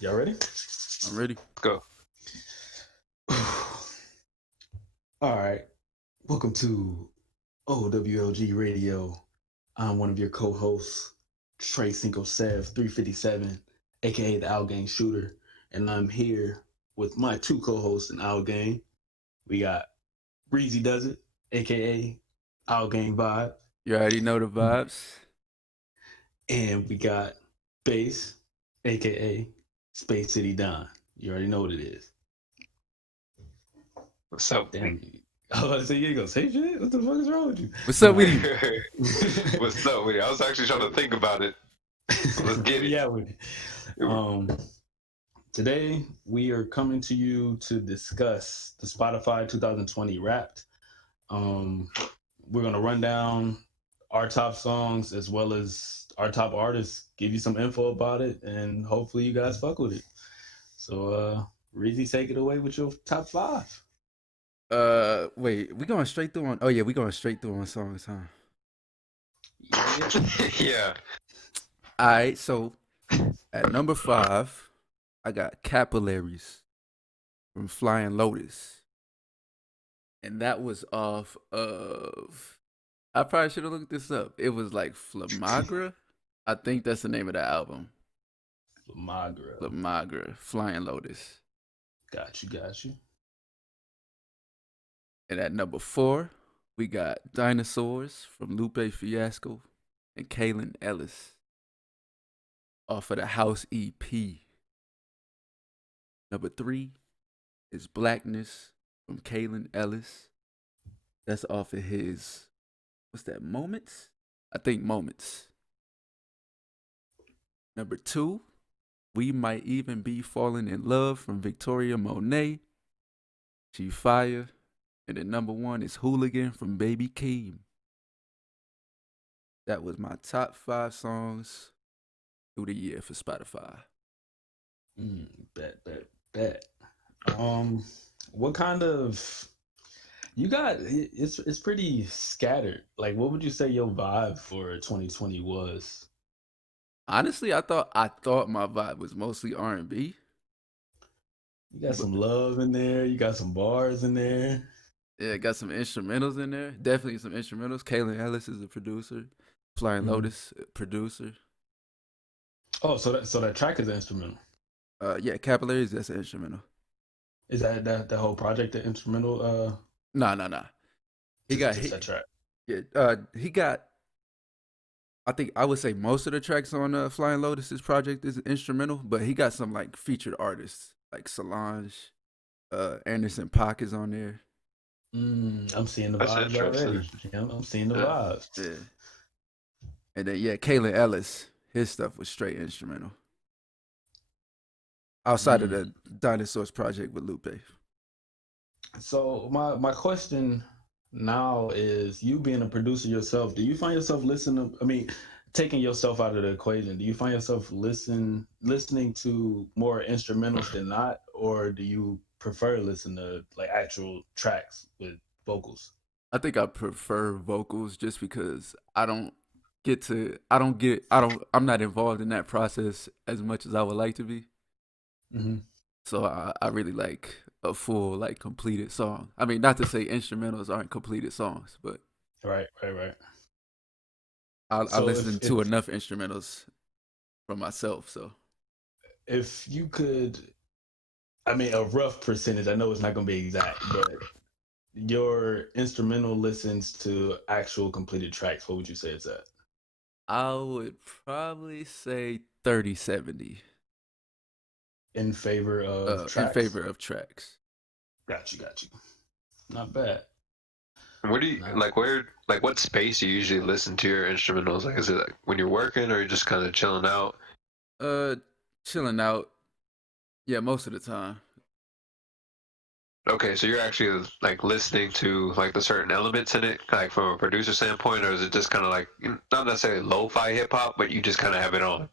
Y'all ready? I'm ready. Go. All right. Welcome to OWLG Radio. I'm one of your co-hosts, Trey Cinco Sev 357, aka the Owl Gang Shooter, and I'm here with my two co-hosts in Owl Gang. We got Reezy Does It, aka Owl Gang Vibe, You already know the vibes. and we got Bass, aka Space City Don. You already know what it is. What's up? Damn. I was about to say, you ain't gonna say shit? What the fuck is wrong with you? What's up with you? What's up with you? I was actually trying to think about it. Let's get it. Yeah, with it. Today we are coming to you to discuss the Spotify 2020 Wrapped. We're gonna run down our top songs as well as our top artists, give you some info about it, and hopefully you guys fuck with it. So, Reezy, take it away with your top five. Wait, we going straight through on. Oh yeah, we going straight through on songs, huh? Yeah. All right, so at number 5, I got Capillaries from Flying Lotus, and that was off of. I probably should have looked this up. It was like Flamagra. I think that's the name of the album. Flamagra, Flying Lotus. Got you. And at number 4, we got Dinosaurs from Lupe Fiasco and Kaylin Ellis off of the House EP. Number 3 is Blackness from Kaylin Ellis. That's off of his, what's that, Moments? I think Moments. Number 2, We Might Even Be Falling in Love from Victoria Monet. She fire. And then number 1 is Hooligan from Baby Keem. That was my top 5 songs through the year for Spotify. Bet. What kind of you got? It's pretty scattered. Like, what would you say your vibe for 2020 was? Honestly, I thought my vibe was mostly R&B. You got some love in there. You got some bars in there. Yeah, got some instrumentals in there. Definitely some instrumentals. Kaylin Ellis is a producer. Flying Lotus, producer. Oh, so that track is an instrumental. Yeah, Capillaries, that's an instrumental. Is that the whole project the instrumental? Nah. He got that track. Yeah, he got. I think I would say most of the tracks on Flying Lotus's project is instrumental, but he got some like featured artists like Solange, Anderson .Paak is on there. I'm seeing the vibes already. Yeah, I'm seeing the vibes. Yeah. And then Kaylin Ellis, his stuff was straight instrumental. Outside of the Dinosaurs project with Lupe. So my question now is, you being a producer yourself, do you find yourself taking yourself out of the equation, do you find yourself listening to more instrumentals than not, or do you prefer listening to like actual tracks with vocals? I think I prefer vocals just because I'm not involved in that process as much as I would like to be. Mm-hmm. So I really like a full, like, completed song. I mean, not to say instrumentals aren't completed songs, but right. I listen to enough instrumentals for myself. So if you could, a rough percentage, I know it's not going to be exact, but your instrumental listens to actual completed tracks, what would you say it's at? I would probably say 30-70. In favor of tracks? In favor of tracks. Got you. Not bad. Where do you what space do you usually listen to your instrumentals? Like, is it like when you're working, or you're just kind of chilling out? Chilling out. Yeah, most of the time. Okay, so you're actually like listening to like the certain elements in it, like from a producer standpoint, or is it just kind of like not necessarily lo-fi hip hop, but you just kind of have it on?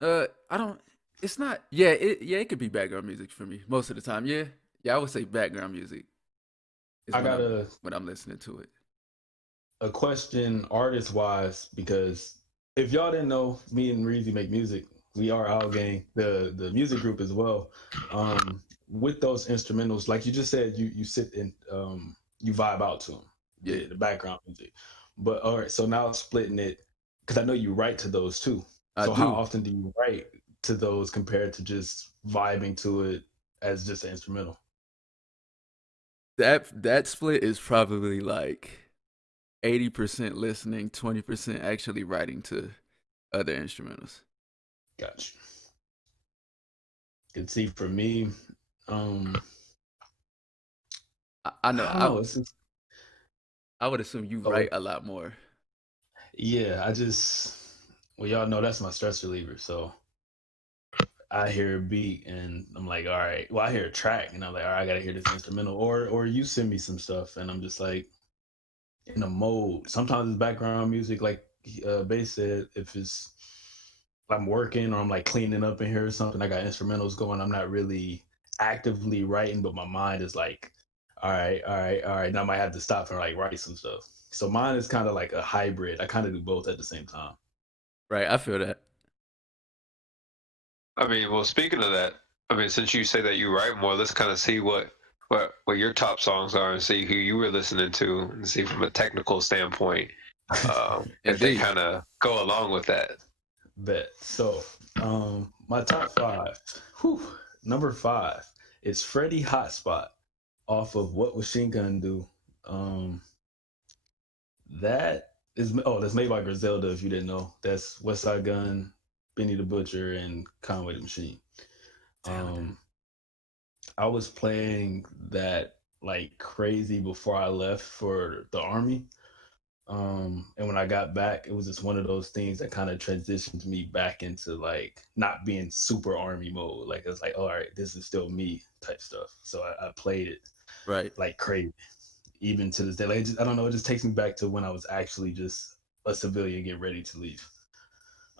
I don't. It's not. Yeah, it could be background music for me most of the time. Yeah, I would say background music. When I'm listening to it. A question, artist wise, because if y'all didn't know, me and Reezy make music. We are Owl Gang, the music group as well. With those instrumentals, like you just said, you sit and you vibe out to them, Yeah, the background music. But all right, so now splitting it, because I know you write to those too. I So how do. often do you write to those compared to just vibing to it as just an instrumental? That split is probably like 80% listening, 20% actually writing to other instrumentals. Gotcha. You can see for me, um, I know. I don't know. It's just, I would assume you oh write a lot more. yeah, I just well y'all know that's my stress reliever. So I hear a beat and I'm like, all right. Well, I hear a track and I'm like, all right, I gotta hear this instrumental. Or you send me some stuff and I'm just like in a mode. Sometimes it's background music, like Bass said. If it's I'm working or I'm like cleaning up in here or something, I got instrumentals going. I'm not really actively writing, but my mind is like, all right, all right, all right. Now I might have to stop and like write some stuff. So mine is kind of like a hybrid. I kind of do both at the same time. Right, I feel that. I mean, well, speaking of that, I mean, since you say that you write more, let's kind of see what your top songs are and see who you were listening to and see from a technical standpoint if they Indeed. kind of go along with that. Bet. So, my top five. Whew, number five is Freddie Hotspot off of What Machine Gun Do. Um, that is that's made by Griselda. If you didn't know, that's Westside Gun, Benny the Butcher, and Conway the Machine. Talented. Um, I was playing that like crazy before I left for the army. And when I got back, it was just one of those things that kind of transitioned me back into like not being super army mode. Like it's like, oh, all right, this is still me type stuff. So I played it Right. like crazy, even to this day. Like I don't know, it just takes me back to when I was actually just a civilian getting ready to leave.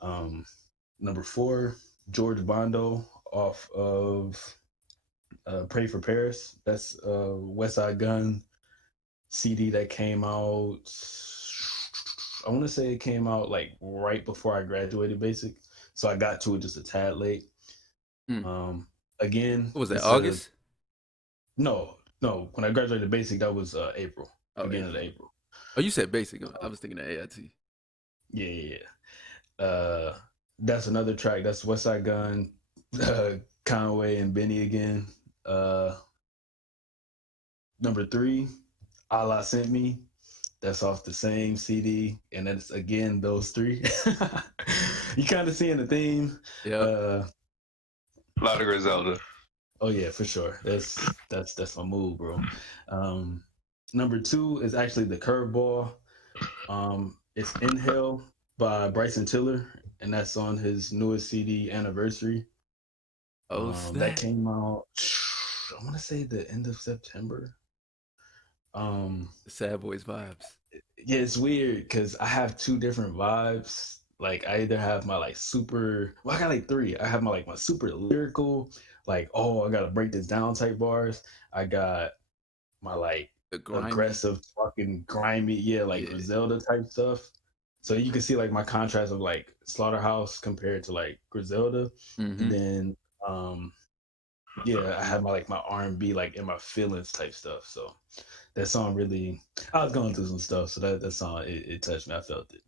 Um, Number four, George Bondo off of Pray for Paris. That's West Side Gun CD that came out. I want to say it came out like right before I graduated basic, so I got to it just a tad late. Mm. Again, What was that? it's a August? no. When I graduated basic, that was April, Oh, beginning of April. April. Oh, you said basic. I Uh, was thinking of AIT. yeah, yeah, yeah. That's another track. That's West Side Gun, Conway, and Benny again. Uh, Number three, Allah Sent Me. That's off the same CD, and that's again those three. You kind of seeing the theme. Yep. Uh, A lot of Griselda. oh yeah, for sure. That's my move, bro. Um, Number two is actually the Curveball. It's Inhale by Bryson Tiller, and that's on his newest CD, Anniversary. Oh, That snap. came out. I want to say the end of September. Um, The Sad Boys vibes. yeah, it's weird because I have two different vibes. Like I either have my like super, well, I got like three. I have my like my super lyrical, like oh I gotta break this down type bars. I got my like The grimy. aggressive, fucking grimy, yeah, like Yeah. Griselda type stuff. So you can see like my contrast of like Slaughterhouse compared to like Griselda, and Mm-hmm. then yeah, I have my like my R&B like in my feelings type stuff. So that song really, I was going through some stuff, so that song it touched me. I felt it.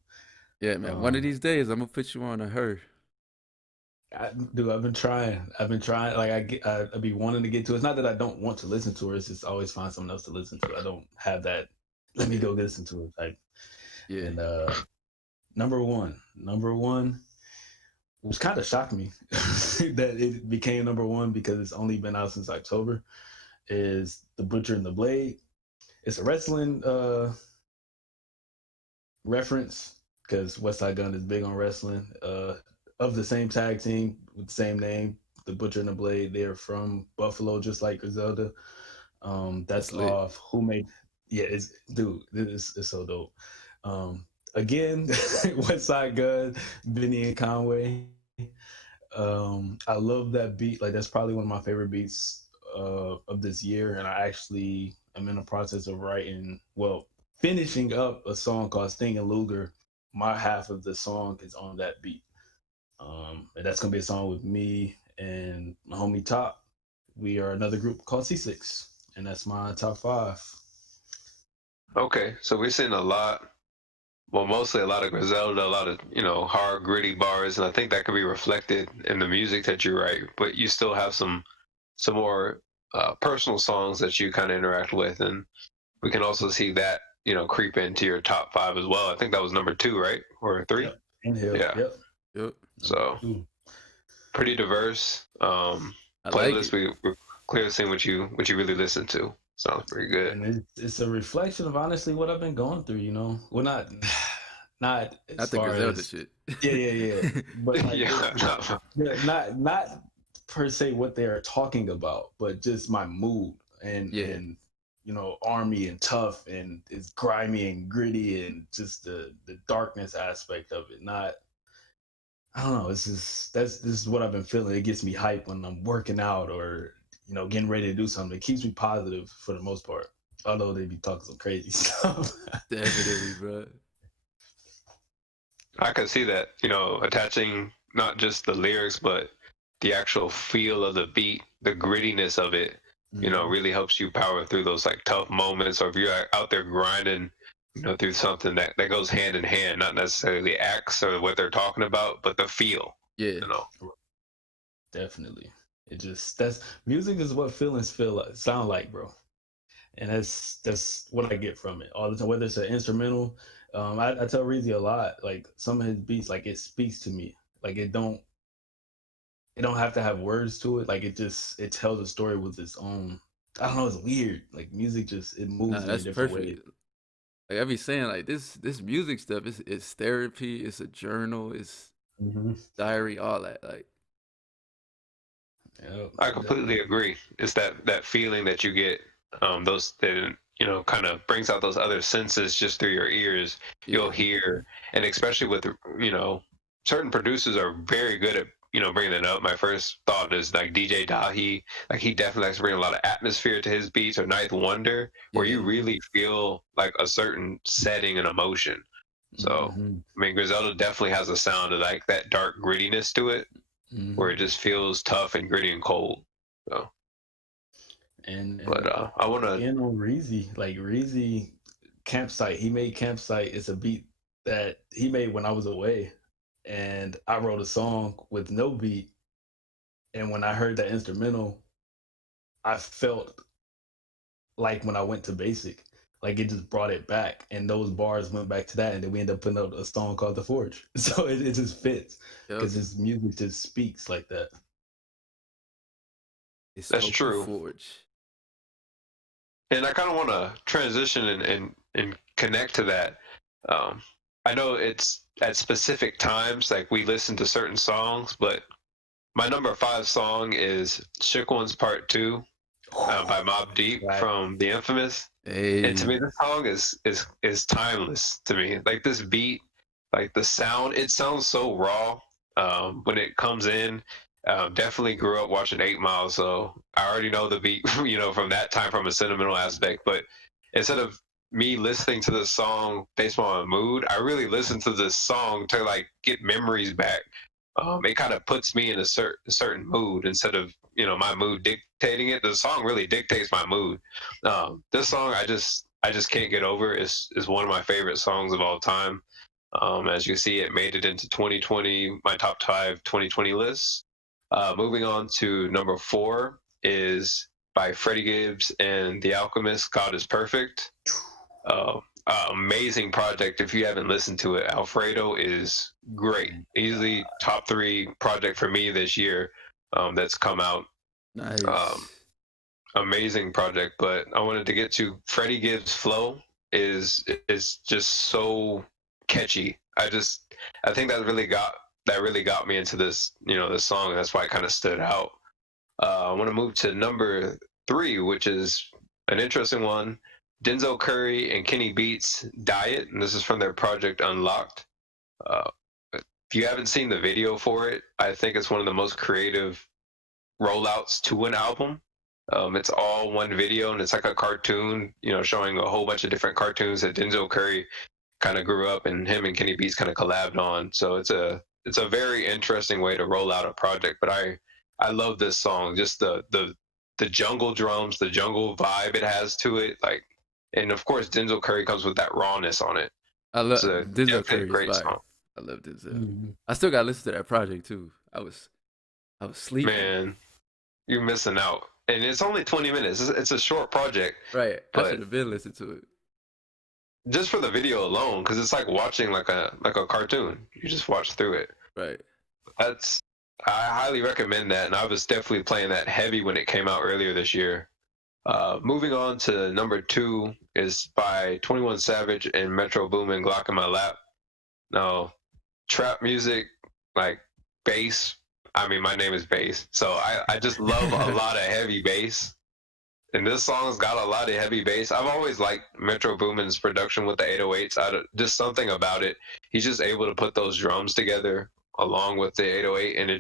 Yeah, man. One of Um, these days, I'm gonna put you on to her. Dude, I've been trying. I've been trying. Like I be wanting to get to it. It's not that I don't want to listen to her. It's just always find someone else to listen to. I don't have that. Let me Yeah. go listen to it type. Yeah. And number one, which kind of shocked me that it became number one because it's only been out since October. Is The Butcher and the Blade. It's a wrestling reference because West Side Gun is big on wrestling. Of the same tag team with the same name, the Butcher and the Blade. They're from Buffalo, just like Griselda. That's That's lit. off. Who made? Yeah, it's dude. It's so dope. Um, Again, West Side Gun, Benny and Conway. I love that beat. Like that's probably one of my favorite beats of this year, and I actually am in the process of writing. Well, finishing up a song called Sting and Luger. My half of the song is on that beat. And that's gonna be a song with me and my homie Top. We are another group called C6, and that's my top 5. Okay, so we're seeing a lot. Well, mostly a lot of Griselda, a lot of hard, gritty bars, and I think that could be reflected in the music that you write. But you still have some more personal songs that you kind of interact with, and we can also see that creep into your top 5 as well. I think that was number 2, right, or 3? Yep. Inhale. Yeah. Yep. Yep. So pretty diverse I like playlist. it. We're clearly seeing what you really listen to. Sounds pretty good. And it's a reflection of honestly what I've been going through. Not Well, not as the far Griselda as shit. yeah, but like Yeah. not per se what they are talking about, but just my mood and army and tough and it's grimy and gritty and just the darkness aspect of it. Not I don't know. It's just this is what I've been feeling. It gets me hyped when I'm working out or getting ready to do something. It keeps me positive for the most part. Although they be talking some crazy stuff. Definitely, bro. I could see that, attaching not just the lyrics, but the actual feel of the beat, the grittiness of it, really helps you power through those like tough moments. Or if you're out there grinding, through something that goes hand in hand, not necessarily the acts or what they're talking about, but the feel, Yeah. Definitely. That's music is what feelings sound like, bro. And that's what I get from it all the time. Whether it's an instrumental, I tell Reezy a lot. Like some of his beats, like it speaks to me. Like it don't have to have words to it. Like it tells a story with its own. I don't know. It's weird. Like music it Nah, moves me in that's different ways. perfect. Like I be saying, like this music stuff is it's therapy, it's a journal, it's diary, all that. Like Yep, I completely agree. It's that feeling that you get, those that kind of brings out those other senses just through your ears. You'll hear, and especially with certain producers are very good at bringing it up. My first thought is like DJ Dahi, like he definitely likes to bring a lot of atmosphere to his beats, or Ninth Wonder, where you really feel like a certain setting and emotion. So I mean, Griselda definitely has a sound of like that dark grittiness to it, where it just feels tough and gritty and cold. So, but I want to again on Reezy, like Reezy Campsite. He made Campsite. It's a beat that he made when I was away, and I wrote a song with no beat. And when I heard that instrumental, I felt like when I went to basic, like it just brought it back, and those bars went back to that, and then we ended up putting out a song called The Forge. So it just fits because his music just speaks like that. That's true. Forge. And I kind of want to transition and connect to that. I know it's at specific times, like we listen to certain songs, but my number 5 song is Shook Ones Part 2 by Mobb Deep from The Infamous. Hey. And to me, this song is timeless to me. Like this beat, like the sound, it sounds so raw when it comes in. Definitely grew up watching 8 Mile, so I already know the beat, from that time from a sentimental aspect. But instead of me listening to this song based on my mood, I really listen to this song to like get memories back. It kind of puts me in a certain mood instead of my mood dictating it. The song really dictates my mood. This song I just can't get over. Is one of my favorite songs of all time. As you see, it made it into 2020, my top 5 2020 lists. Moving on to number 4 is by Freddie Gibbs and The Alchemist, God is Perfect. Amazing project. If you haven't listened to it, Alfredo is great. Easily top 3 project for me this year that's come out. Nice. Amazing project. But I wanted to get to Freddie Gibbs' flow is just so catchy. I think that really got me into this this song. That's why it kind of stood out. I want to move to number 3, which is an interesting one. Denzel Curry and Kenny Beats Diet, and this is from their project Unlocked. If you haven't seen the video for it, I think it's one of the most creative rollouts to an album. It's all one video, and it's like a cartoon, showing a whole bunch of different cartoons that Denzel Curry kind of grew up, and him and Kenny Beats kind of collabed on. So it's it's a very interesting way to roll out a project. But I love this song, just the jungle drums, the jungle vibe it has to it, like, and of course Denzel Curry comes with that rawness on it. I love It's a Denzel definitely a Curry is great fire. song. I love Denzel. Mm-hmm. I still got to listen to that project too. I was sleeping. Man, you're missing out, and it's only 20 minutes. It's a short project, Right. I but should have been listening to it. just for the video alone, because it's like watching like a cartoon. You just watch through it. Right. That's I highly recommend that, and I was definitely playing that heavy when it came out earlier this year. Moving on to number 2 is by 21 Savage and Metro Boomin, Glock in My Lap. Now, trap music, like bass. I mean, my name is Bass, so I just love a lot of heavy bass. And this song's got a lot of heavy bass. I've always liked Metro Boomin's production with the 808s. Just something about it. He's just able to put those drums together along with the 808, and it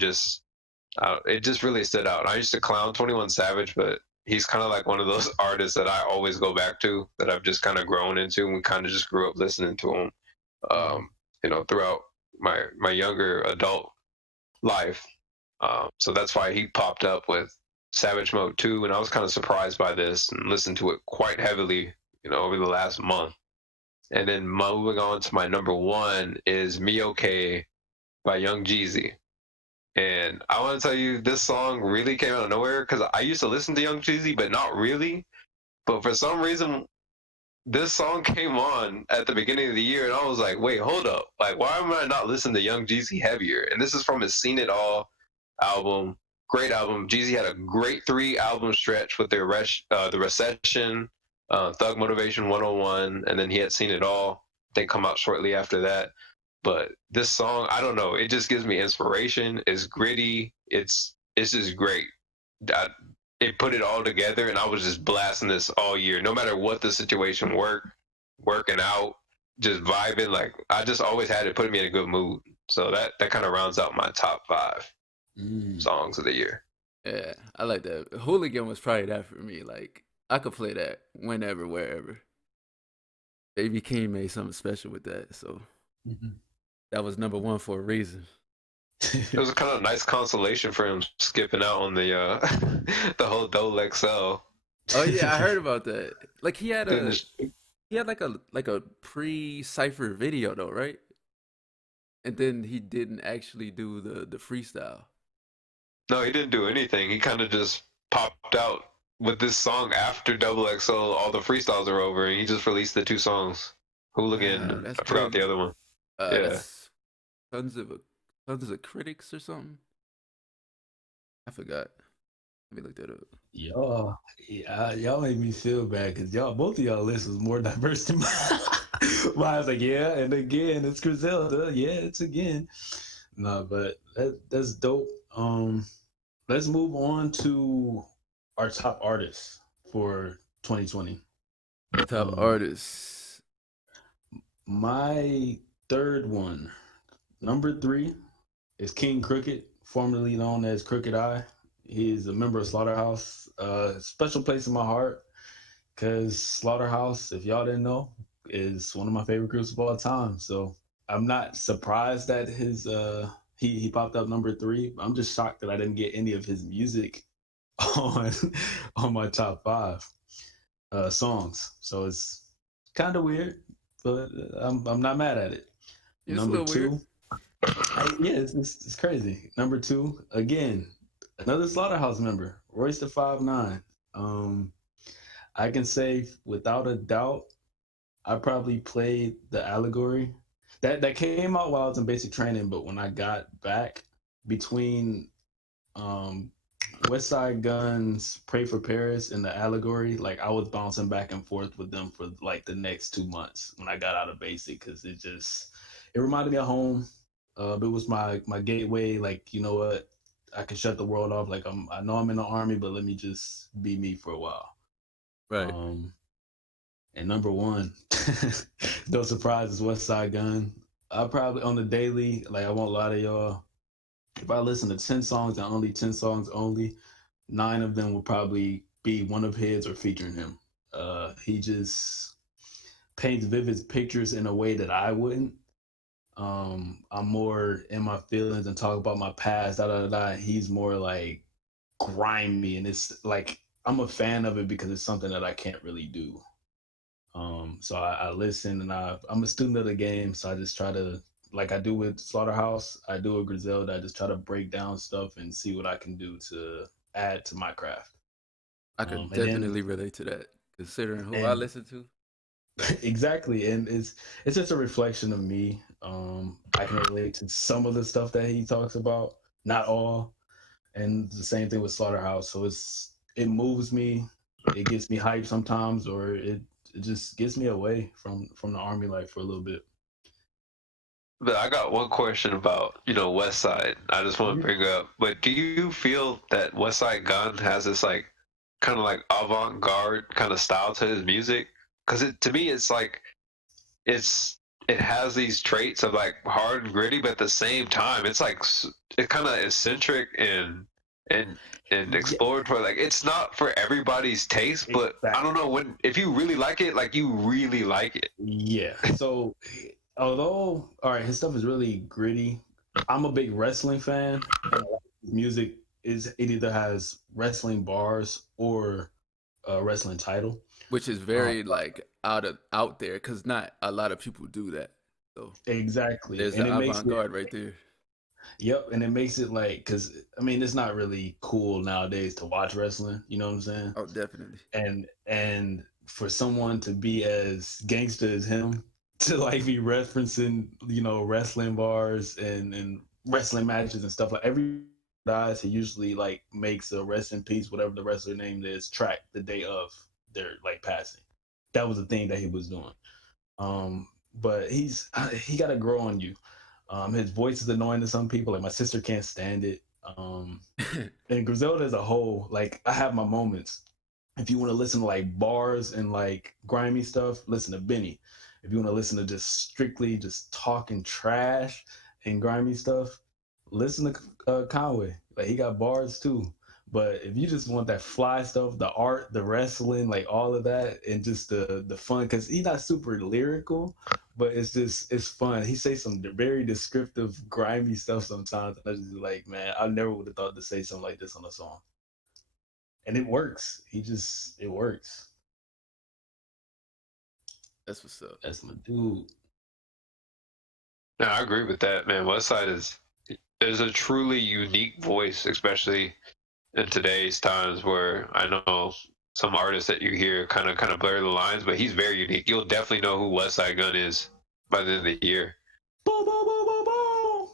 just really stood out. I used to clown 21 Savage, but he's kind of like one of those artists that I always go back to, that I've just kind of grown into, and we kind of just grew up listening to him, throughout my younger adult life. So that's why he popped up with Savage Mode 2, and I was kind of surprised by this and listened to it quite heavily, over the last month. And then moving on to my number 1 is Me Okay by Young Jeezy. And I want to tell you, this song really came out of nowhere, because I used to listen to Young Jeezy, but not really. But for some reason, this song came on at the beginning of the year, and I was like, wait, hold up. Like, why am I not listening to Young Jeezy heavier? And this is from his Seen It All album. Great album. Jeezy had a great 3-album stretch with the Recession, Thug Motivation 101, and then he had Seen It All. They come out shortly after that. But this song, I don't know, it just gives me inspiration. It's gritty. It's just great. It put it all together, and I was just blasting this all year, no matter what the situation working out, just vibing. Like, I just always had it put me in a good mood. So that kind of rounds out my top 5 songs of the year. Yeah, I like that. Hooligan was probably that for me. Like, I could play that whenever, wherever. Baby King made something special with that, so that was number 1 for a reason. It was kind of a nice consolation for him skipping out on the the whole OWLG. Oh yeah, I heard about that. Like, he had like a pre-cipher video though, right? And then he didn't actually do the freestyle. No, he didn't do anything. He kind of just popped out with this song after XXL. All the freestyles are over, and he just released the 2 songs. Hooligan. I forgot the other one. Yeah. Tons of Critics or something. I forgot. Let me look that up. Y'all make me feel bad, because both of y'all list was more diverse than mine. But I was like, yeah, and again, it's Griselda. Yeah, it's again. No, but that's dope. Let's move on to our top artists for 2020. Top artists. My third one, number 3, is King Crooked, formerly known as Crooked Eye. He's a member of Slaughterhouse. Special place in my heart, because Slaughterhouse, if y'all didn't know, is one of my favorite groups of all time. So I'm not surprised that his he popped up number 3. I'm just shocked that I didn't get any of his music on my top 5 songs. So it's kind of weird, but I'm not mad at it. It's Number a little 2, it's crazy. Number 2, again, another Slaughterhouse member, Royce the 5'9". I can say without a doubt, I probably played the Allegory. That came out while I was in basic training, but when I got back, between West Side Gun's Pray for Paris and the Allegory, like, I was bouncing back and forth with them for like the next 2 months when I got out of basic, because it reminded me of home. It was my gateway. Like, you know what? I can shut the world off. Like, I know I'm in the Army, but let me just be me for a while. Right. And number 1, no surprise, is West Side Gun. I probably, on the daily, like, I won't lie to y'all, if I listen to 10 songs and only 10 songs only, 9 of them will probably be one of his or featuring him. He just paints vivid pictures in a way that I wouldn't. I'm more in my feelings and talk about my past. Da da da da. He's more like grimy, and it's like I'm a fan of it because it's something that I can't really do. So I listen, and I'm a student of the game, so I just try to, like I do with Slaughterhouse, I do with Griselda. I just try to break down stuff and see what I can do to add to my craft. I could And then definitely relate to that, considering who I and listen to. exactly, and it's just a reflection of me. I can relate to some of the stuff that he talks about, not all, and the same thing with Slaughterhouse. So it moves me, it gets me hyped sometimes, or it just gets me away from the army life for a little bit. But I got one question about, West Side. I just want to Mhm. bring up. But do you feel that West Side Gun has this like kind of like avant-garde kind of style to his music? Because to me, it's like it's it has these traits of like hard and gritty, but at the same time, it's like it's kind of eccentric and and Yeah, exploratory. Like it's not for everybody's taste, but I don't exactly. know when if you really like it, like you really like it. Yeah. So although all right, his stuff is really gritty. I'm a big wrestling fan, and a lot of his music is it either has wrestling bars or a wrestling title. Which is Um, very like out there, because not a lot of people do that. So exactly, there's and the it makes it avant-garde right there. yep, and it makes it like because I mean it's not really cool nowadays to watch wrestling. You know what I'm saying? Oh, definitely. And for someone to be as gangster as him to like be referencing wrestling bars and wrestling matches and stuff like every dies he usually like makes a rest in peace whatever the wrestler name is track the day of their like passing. That was the thing that he was doing. But he got to grow on you. His voice is annoying to some people, like my sister can't stand it. And Griselda as a whole, like I have my moments. If you want to listen to like bars and like grimy stuff, listen to Benny. If you want to listen to just strictly just talking trash and grimy stuff, listen to Conway. Like he got bars too. But if you just want that fly stuff, the art, the wrestling, like all of that, and just the fun, because he's not super lyrical, but it's fun. He says some very descriptive, grimy stuff sometimes. And I just like, man, I never would have thought to say something like this on a song, and it works. It works. That's what's up. That's my dude. No, I agree with that, man. West Side is a truly unique voice, especially in today's times where I know some artists that you hear kind of blur the lines, but he's very unique. You'll definitely know who West Side Gun is by the end of the year. Boom, boom, boom, boom, boom.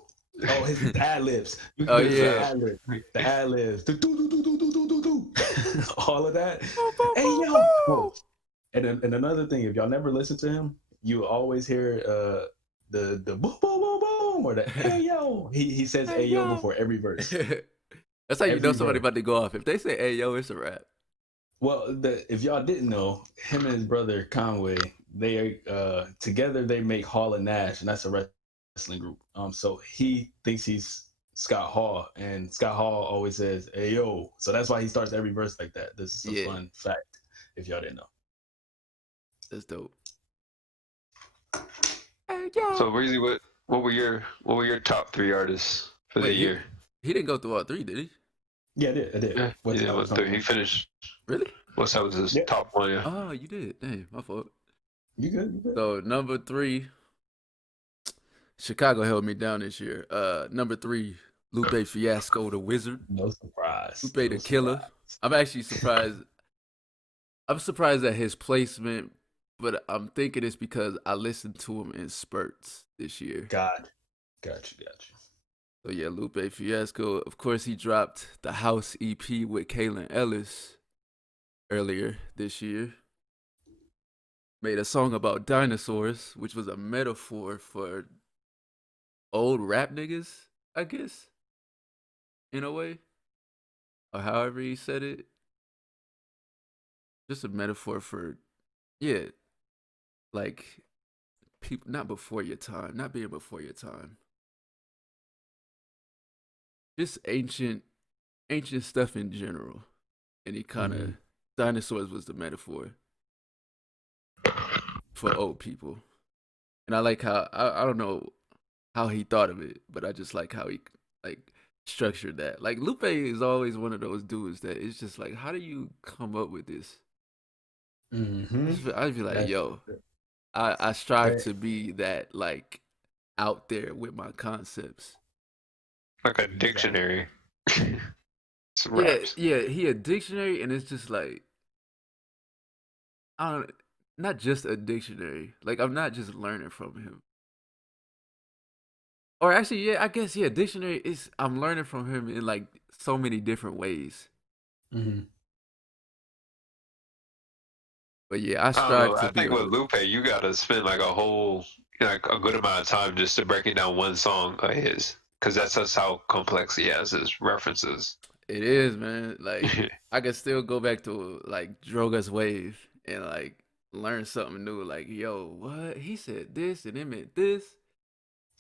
Oh, his ad libs. Oh There's the yeah. ad libs. The ad libs. The do do do do do do do do. All of that. Boom, boom, Hey boom, yo. boom. Oh, and another thing, if y'all never listen to him, you always hear the boom boom boom boom or the hey yo. He says Hey hey yo yo. before every verse. That's how you know Every somebody verse. about to go off. If they say "Hey yo," it's a wrap. Well, if y'all didn't know, him and his brother Conway, they together they make Hall and Nash, and that's a wrestling group. So he thinks he's Scott Hall, and Scott Hall always says "Hey yo," so that's why he starts every verse like that. This is a Yeah, fun fact if y'all didn't know. that's dope. Hey yo. So, Reezy, what were your top three artists for the Wait, he year? he didn't go through all three, did he? Yeah, I did. Yeah, What he did I was went through. He 21. finished. Really? What's that was his Yeah, top one? Yeah. Oh, you did. Damn, my fault. you good? You good? So number three, Chicago held me down this year. Number three, Lupe Fiasco, the Wizard. No surprise. Lupe No the Killer. surprise. I'm actually surprised. I'm surprised at his placement, but I'm thinking it's because I listened to him in spurts this year. Got you. So yeah, Lupe Fiasco. Of course, he dropped the House EP with Kalen Ellis earlier this year. Made a song about dinosaurs, which was a metaphor for old rap niggas, I guess, in a way, or however he said it. Just a metaphor for, yeah, like people not before your time, not being before your time. Just ancient stuff in general. And he kind Mm-hmm. of dinosaurs was the metaphor for old people. And I like how I don't know. how he thought of it, but I just like how he like structured that. Like Lupe is always one of those dudes that it's just like, how do you come up with this? Mm-hmm. I'd be like, That's yo, I strive right. to be that like out there with my concepts. Like a Exactly. dictionary. Some Yeah, raps. yeah, he a dictionary, and it's just like I don't, not just a dictionary. Like I'm not just learning from him. Or actually, yeah, I guess yeah, dictionary is I'm learning from him in like so many different ways. Mm-hmm. But yeah, I I don't know. strive to I be think on with those. Lupe, you gotta spend like a whole, like a good amount of time just to breaking down one song of his, because that's just how complex he has his references. It is, man. Like I can still go back to like Droga's Wave and like learn something new. Like, yo, what? He said this and it meant this.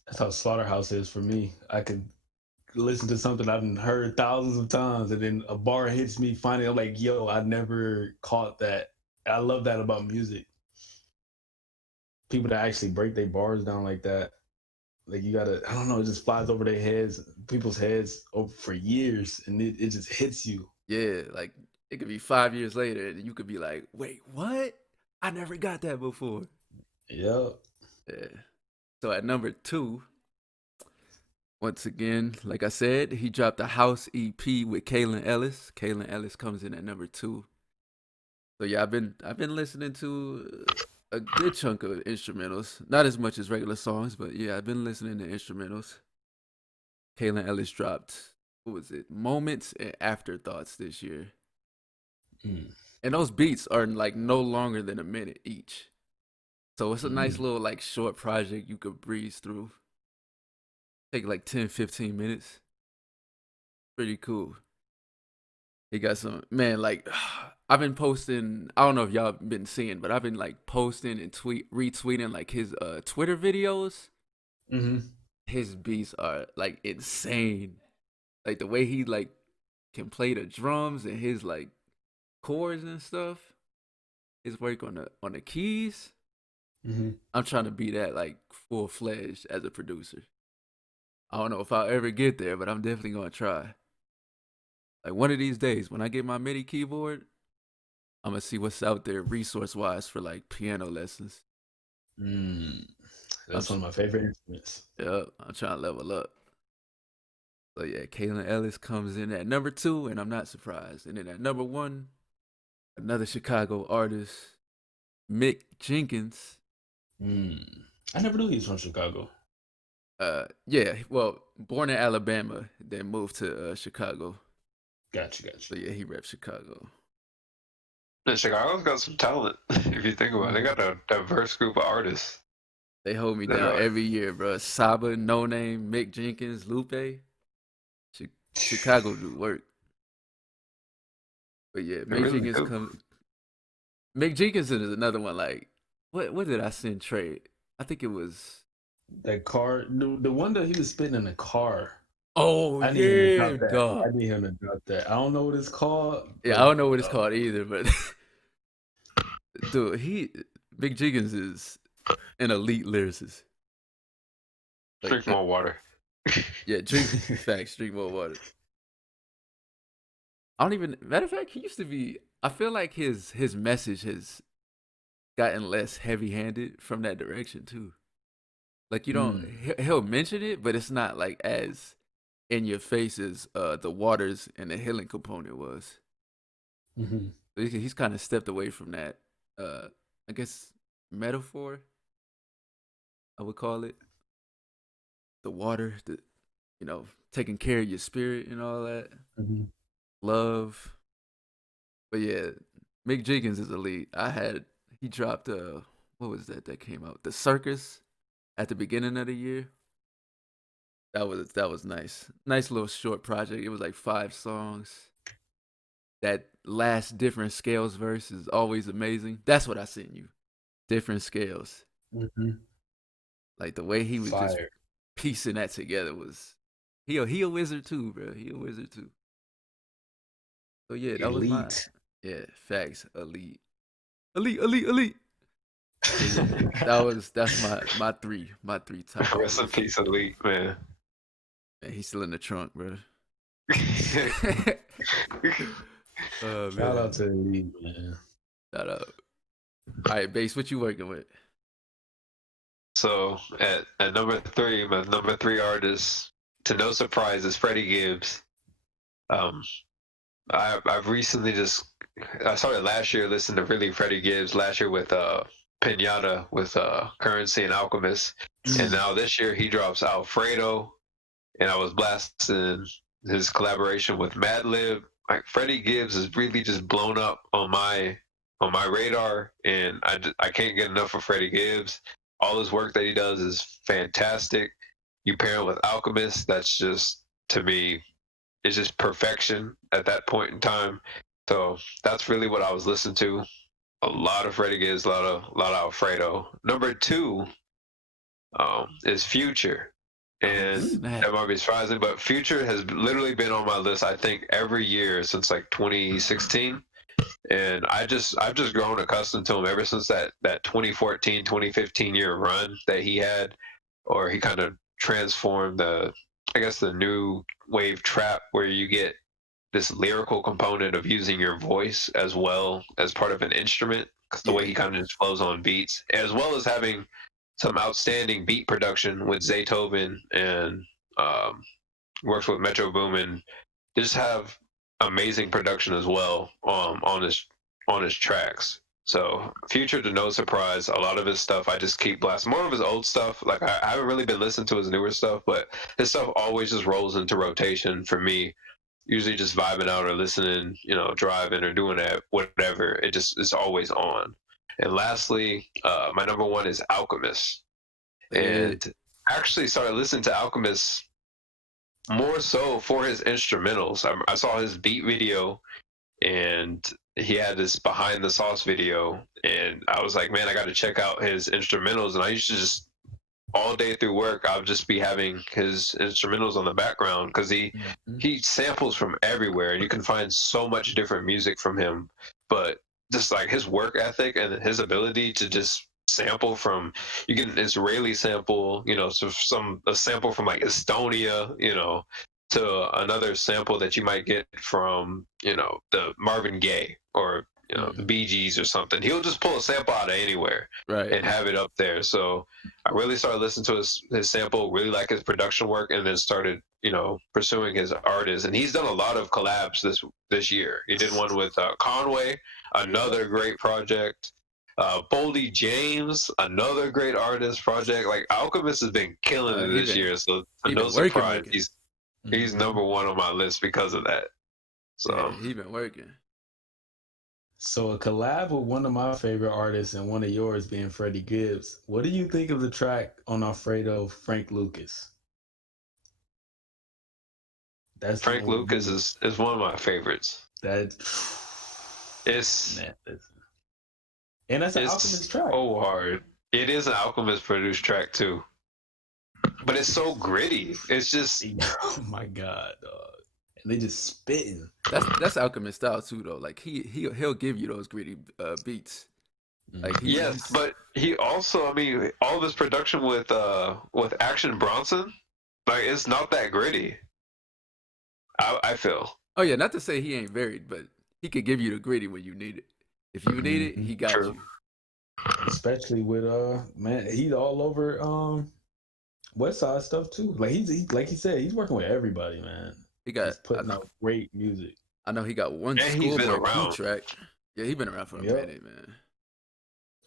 That's how Slaughterhouse is for me. I could listen to something I've heard thousands of times, and then a bar hits me. Finally, I'm like, yo, I never caught that. I love that about music. People that actually break their bars down like that. Like you gotta, I don't know, it just flies over their heads, people's heads for years, and it just hits you. Yeah, like it could be 5 years later and you could be like, wait, what? I never got that before. Yep. Yeah. So at number two, once again, like I said, he dropped a house EP with Kalen Ellis. Kalen Ellis comes in at number two. So yeah, I've been listening to a good chunk of instrumentals. Not as much as regular songs, but yeah, I've been listening to instrumentals. Kalen Ellis dropped what was it? Moments and Afterthoughts this year. Mm. And those beats are like no longer than a minute each. So it's a nice Mm. little like short project you could breeze through. Take like 10, 15 minutes. Pretty cool. He got some man like I've been posting. I don't know if y'all been seeing, but I've been like posting and retweeting like his Twitter videos. Mm-hmm. His beats are like insane. Like the way he like can play the drums and his like chords and stuff. His work on the keys. Mm-hmm. I'm trying to be that like full fledged as a producer. I don't know if I'll ever get there, but I'm definitely gonna try. Like one of these days, when I get my MIDI keyboard, I'm gonna see what's out there resource wise for like piano lessons. Mm. I'm That's one of my favorite instruments. yeah, I'm trying to level up. So yeah, Kalen Ellis comes in at number two, and I'm not surprised. And then at number one, another Chicago artist, Mick Jenkins. Mm. I never knew he was from Chicago. Yeah, well, born in Alabama, then moved to Chicago. Gotcha, gotcha. So yeah, he reps Chicago. And Chicago's got some talent, if you think about it. They got a diverse group of artists. They hold me That down are, every year, bro. Saba, No Name, Mick Jenkins, Lupe. Chicago do work. But yeah, they Mick really Jenkins do. come. Mick Jenkins is another one. Like, what did I send Trey? I think it was. That car, the one that he was spitting in the car. Oh I need him to yeah, drop that. dog. I need him to drop that. I don't know what it's called, Yeah, I but don't know what it's called either, but dude, Mick Jenkins is an elite lyricist. Like, Drink more water. yeah, drink facts, drink more water. I don't even. Matter of fact, he used to be. I feel like his message has gotten less heavy handed from that direction too. Like you don't, mm, he'll mention it, but it's not like as in your face as the waters and the healing component was. mm-hmm. So he's kind of stepped away from that. I guess metaphor I would call it the water, the taking care of your spirit and all that Mm-hmm. love. But yeah, Mick Jenkins is elite. He dropped what was that came out? The Circus at the beginning of the year. That was nice. Nice little short project. It was like 5 songs. That last different scales verse is always amazing. That's what I sent you. Different scales. Mm-hmm. Like the way he was just Fire. piecing that together was he a wizard too, bro. He a wizard too. So yeah, that was my Elite. yeah, facts. Elite. Elite, elite, elite. Yeah, that's my three top Rest in artists. peace, Elite, man. Man, he's still in the trunk, bro. Oh Shout out man, to the league, man. shout out. All right, Base, what you working with? So at number three, my number three artist, to no surprise, is Freddie Gibbs. Um, I've recently I started last year listening to really Freddie Gibbs last year with Pinata with Currency and Alchemist, and now this year he drops Alfredo, and I was blasting his collaboration with Madlib. Like Freddie Gibbs is really just blown up on my radar, and I can't get enough of Freddie Gibbs. All his work that he does is fantastic. You pair it with Alchemist, that's just to me, it's just perfection at that point in time. So that's really what I was listening to. A lot of Freddie Gibbs, a lot of Alfredo. Number two is Future. And Snap. that might be surprising, but Future has literally been on my list, I think, every year since like 2016. And I've just grown accustomed to him ever since that 2014, 2015 year run that he had, or he kind of transformed the new wave trap where you get this lyrical component of using your voice as well as part of an instrument, because the way he kind of just flows on beats, as well as having some outstanding beat production with Zaytoven and works with Metro Boomin. Just have amazing production as well on his tracks. So Future, to no surprise, a lot of his stuff I just keep blasting. More of his old stuff, like I haven't really been listening to his newer stuff, but his stuff always just rolls into rotation for me. Usually just vibing out or listening, driving or doing that, whatever. It's always on. And lastly, my number one is Alchemist. And I actually started listening to Alchemist more so for his instrumentals. I saw his beat video, and he had this behind the sauce video, and I was like, man, I got to check out his instrumentals. And I used to just all day through work, I'll just be having his instrumentals on the background because he samples from everywhere, and you can find so much different music from him. But just like his work ethic and his ability to just sample from, you get an Israeli sample, so a sample from like Estonia, to another sample that you might get from, the Marvin Gaye or the Bee Gees or something. He'll just pull a sample out of anywhere, right, and have it up there. So I really started listening to his sample, really like his production work, and then started, pursuing his artists. And he's done a lot of collabs this year. He did one with Conway, another great project. Boldy James, another great artist project. Like Alchemist has been killing it this year, so no surprise he's number one on my list because of that. So he been working. So a collab with one of my favorite artists and one of yours being Freddie Gibbs. What do you think of the track on Alfredo, Frank Lucas? That's Frank Lucas is one of my favorites. And that's an Alchemist track. So hard. It is an Alchemist produced track too, but it's so gritty. It's just oh my god, dog. And they just spitting. That's Alchemist style too, though. Like he'll give you those gritty beats. Like yes, but he also, all of his production with Action Bronson, like it's not that gritty. I feel. Oh yeah, not to say he ain't varied, but he could give you the gritty when you need it. If you need it, he got you. Especially with man, he's all over West Side stuff too. Like he's like he said, he's working with everybody, man. He's putting out great music. I know he got one Schoolboy track. Yeah, he's been around for a minute, man.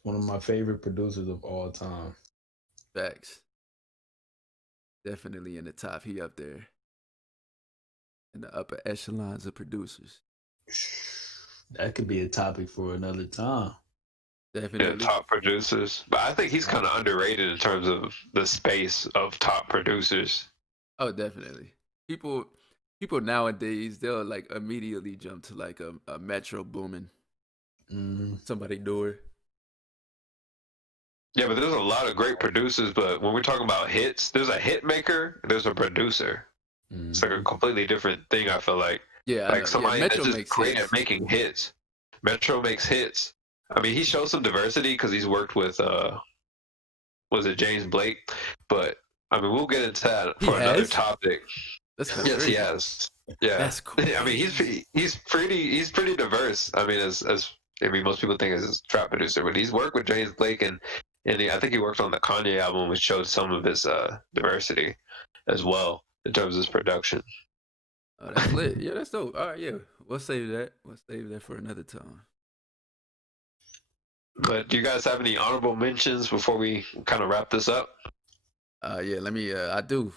One of my favorite producers of all time. Facts. Definitely in the top. He up there. In the upper echelons of producers. That could be a topic for another time. Definitely. Yeah, top producers. But I think he's kind of underrated in terms of the space of top producers. Oh, definitely. People nowadays, they'll like immediately jump to like a Metro Boomin. Somebody do it. Yeah, but there's a lot of great producers, but when we're talking about hits, there's a hit maker, there's a producer. It's like a completely different thing, I feel like. Yeah, like somebody that's just great at making hits. Metro makes hits, I mean, he showed some diversity because he's worked with was it James Blake? But I mean, we'll get into that He for another has. topic. That's kind of Yes, he crazy. has. Yeah, That's crazy. I mean, he's pretty diverse. I mean, as I mean, most people think as a trap producer, but he's worked with James Blake and I think he worked on the Kanye album, which showed some of his diversity as well in terms of his production. Oh, that's lit. Yeah, that's dope. All right, yeah. We'll save that. We'll save that for another time. But do you guys have any honorable mentions before we kind of wrap this up? Yeah, let me I do.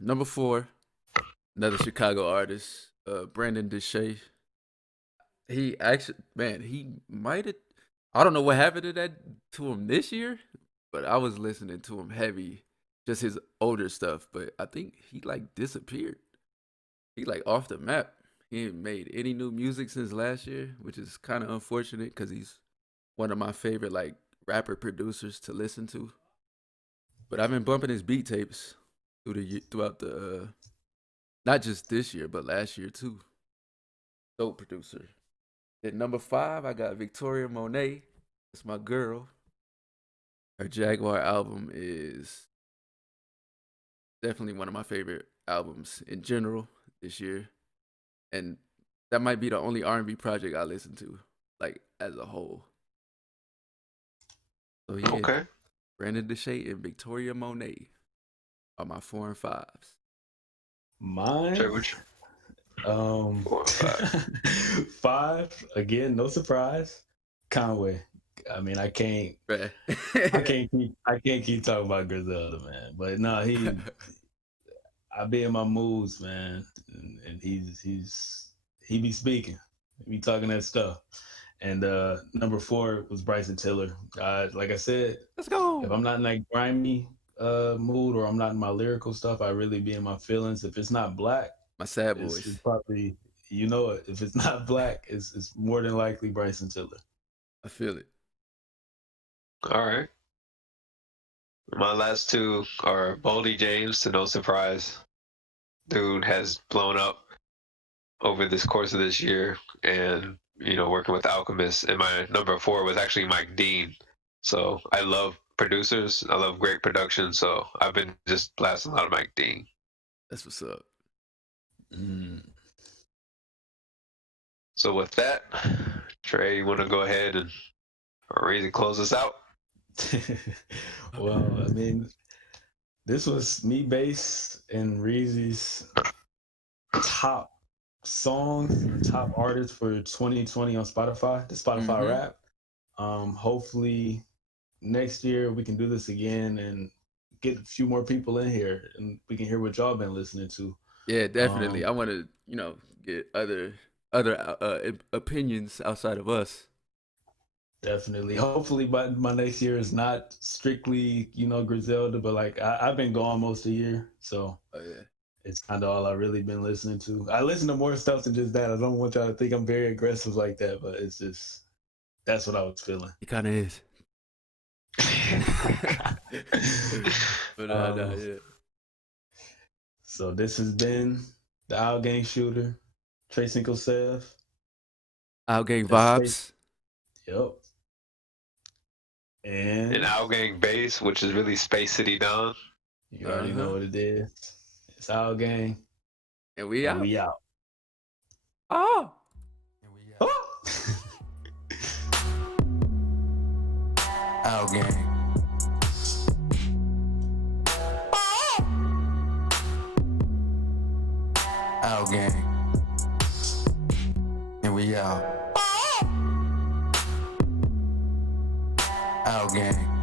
Number 4, another Chicago artist, Brandon Deshay. He actually, man, he might have. I don't know what happened to him this year, but I was listening to him heavy, just his older stuff. But I think he like disappeared. He like off the map. He ain't made any new music since last year, which is kind of unfortunate because he's one of my favorite like rapper producers to listen to. But I've been bumping his beat tapes throughout the not just this year but last year too. Dope producer. At number 5, I got Victoria Monet. That's my girl. Her Jaguar album is definitely one of my favorite albums in general this year, and that might be the only R&B project I listen to, like as a whole. So yeah, Okay. Brandon Deshay and Victoria Monet are my 4 and 5s. Mine, Sure, which 4 and 5. 5 again, no surprise. Conway. I mean, I can't Right. I can't keep talking about Griselda, man. But no, I be in my moods, man, and he be speaking, he be talking that stuff. And number 4 was Bryson Tiller. Like I said, Let's go. if I'm not in that grimy mood or I'm not in my lyrical stuff, I really be in my feelings. If it's not black, My sad it's boys. probably, you know it. If it's not black, it's more than likely Bryson Tiller. I feel it. All right. My last 2 are Boldy James, to no surprise. Dude has blown up over this course of this year, and working with Alchemist. And my number 4 was actually Mike Dean. So I love producers. I love great production. So I've been just blasting a lot of Mike Dean. That's what's up. So with that, Trey, you want to go ahead and Reezy close us out? Well, I mean, this was me, Bass, and Reezy's top songs, top artists for 2020 on Spotify, the Spotify Rap. Hopefully next year we can do this again and get a few more people in here and we can hear what y'all been listening to. Yeah, definitely. I want to, get other opinions outside of us. Definitely. Hopefully my next year is not strictly, Griselda, but like I've been gone most of the year. So it's kind of all I've really been listening to. I listen to more stuff than just that. I don't want y'all to think I'm very aggressive like that, but it's just, that's what I was feeling. It kind of is. But yeah. So this has been the Owl Gang Shooter, Trey Cinco Sev. Owl Gang Vibes. Yep. And Owl Gang Bass, which is really Space City Dawn. You already know what it is. It's Owl Gang. And we out. We out. Oh. And we out. Owl Gang. Owl Gang. And we out. Owl Gang.